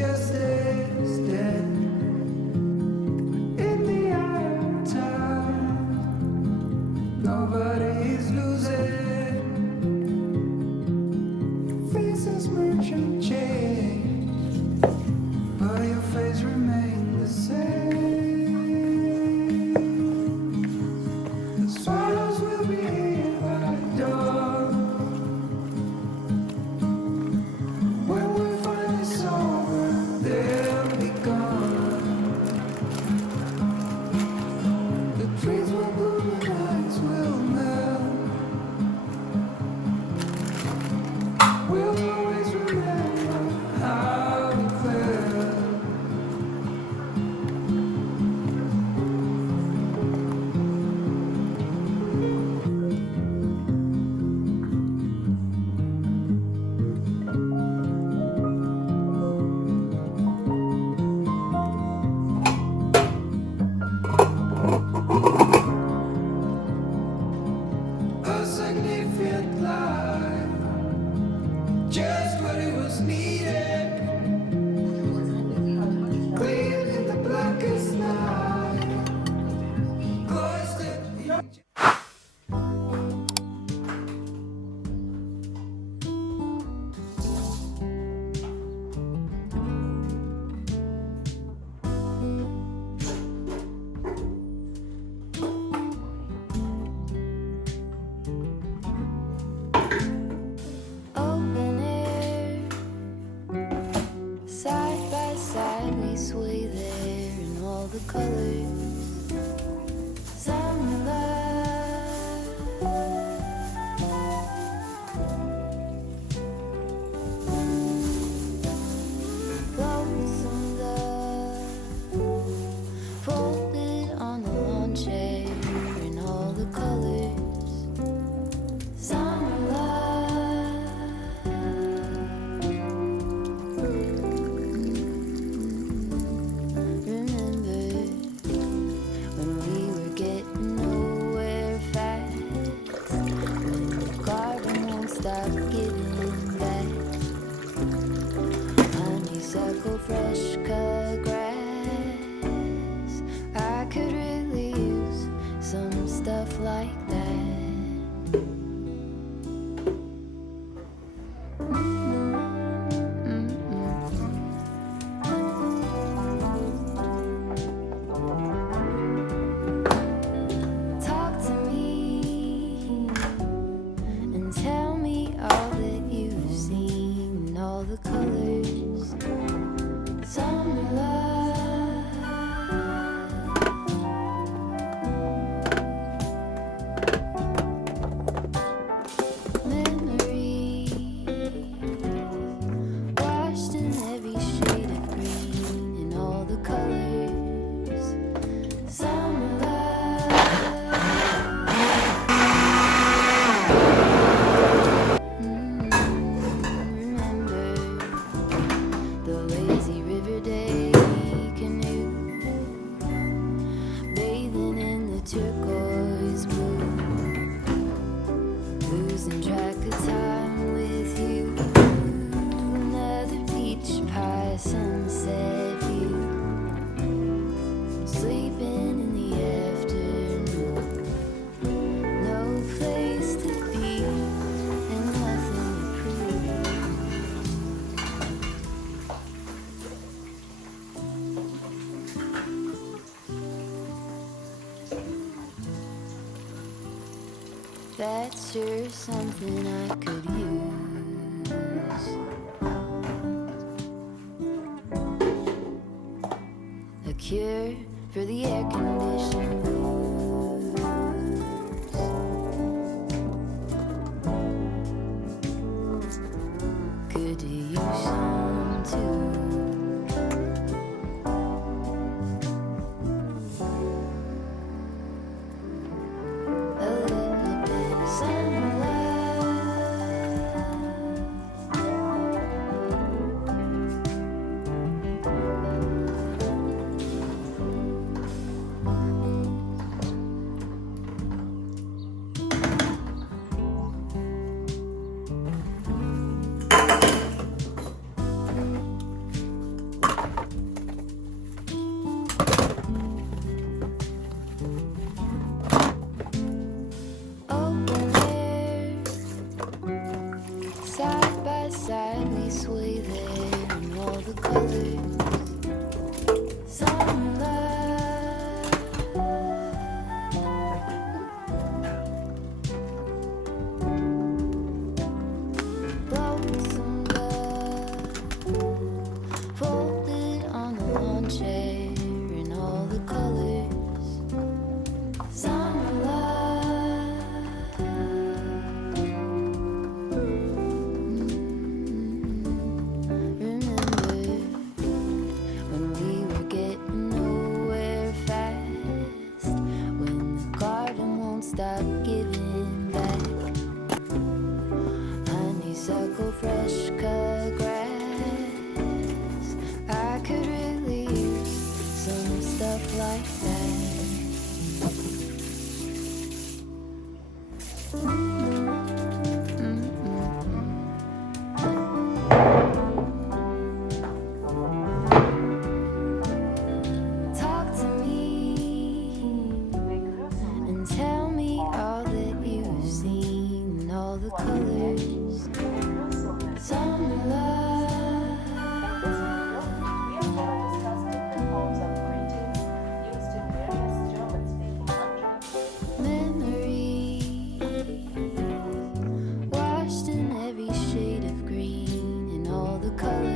just is dead in the eye of time. Nobody's losing. Faces merchant change, but your face remains the same. The swallows will be here by dawn. When we find this over, they'll be gone. The trees will bloom and ice will melt. We'll always remember how we felt. A significant life, just what it was needed. Clear in the blackest night, cloistered in Open air, side by side we sway there in all the colors. Summer love, lonesome love, folded on the lawn chair in all the colors. Summer Remember when we were getting nowhere fast, when the garden won't stop giving back honeysuckle, fresh cut grass. I could really use some stuff like that. Talk to me and tell me all that you've seen, all the colors. Summer love, memories washed in every shade of green in all the colors. Summer love. Remember the lazy river day canoe, bathing in the turquoise blue, losing track of time with you. Another peach pie sunset view, sleeping in the afternoon. No place to be and nothing to prove. That's sure something I could use. A cure for the air conditioning blues. Could do use some too. A little bit of summer love. by side we sway there in all the colors. Summer love, lonesome love, folded on a lawn chair in all the colors. Summer love, remember when we were getting nowhere fast, when the garden won't stop giving back. Honeysuckle, fresh cut grass. I could really use some stuff like that. Talk to me and tell me all that you've seen, all the colors. Summer love, We are going to discuss different forms of greeting used in various German-speaking countries. memory, washed in every shade of green and all the colors.